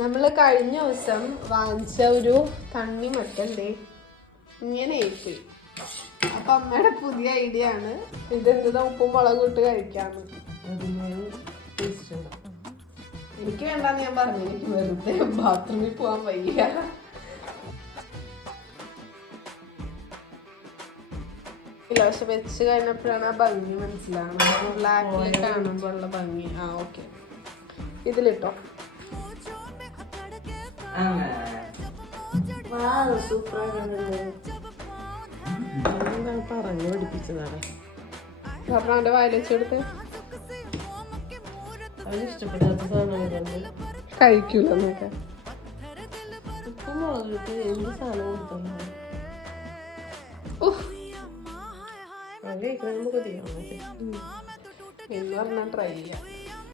നമ്മൾ കഴിഞ്ഞ ദിവസം വാങ്ങിച്ച ഒരു തണ്ണിമത്തൻ്റെ ഇങ്ങനെ ആയിപ്പോയി. അപ്പൊ അമ്മയുടെ പുതിയ ഐഡിയ ആണ് ഇതെന്താ ഉപ്പും മുളകും ഇട്ട് കഴിക്കാന്ന്. എനിക്ക് വേണ്ടാന്ന് ഞാൻ പറഞ്ഞു, എനിക്ക് വെറുതെ ബാത്റൂമിൽ പോവാൻ വയ്യ. ഇല്ല, പക്ഷെ വെച്ച് കഴിഞ്ഞപ്പോഴാണ് ആ ഭംഗി മനസ്സിലാവുന്നത്. ബ്ലാക്കിൽ കാണുമ്പോൾ ഉള്ള ഭംഗി. ആ ഓക്കെ, ഇതിലിട്ടോ. പറഞ്ഞു പഠിപ്പിച്ചതാണ്. കാരണം അവന്റെ വായിൽ വെച്ചെടുത്ത് അവന് ഇഷ്ടപ്പെടാത്ത സാധനങ്ങളുണ്ട്, കഴിക്കൂല എന്നൊക്കെ. ഉപ്പും മുളകിട്ട് എന്ത് സാധനം കൊടുത്തതാണ് എന്ന് പറഞ്ഞാൽ ട്രൈ ചെയ്യാം.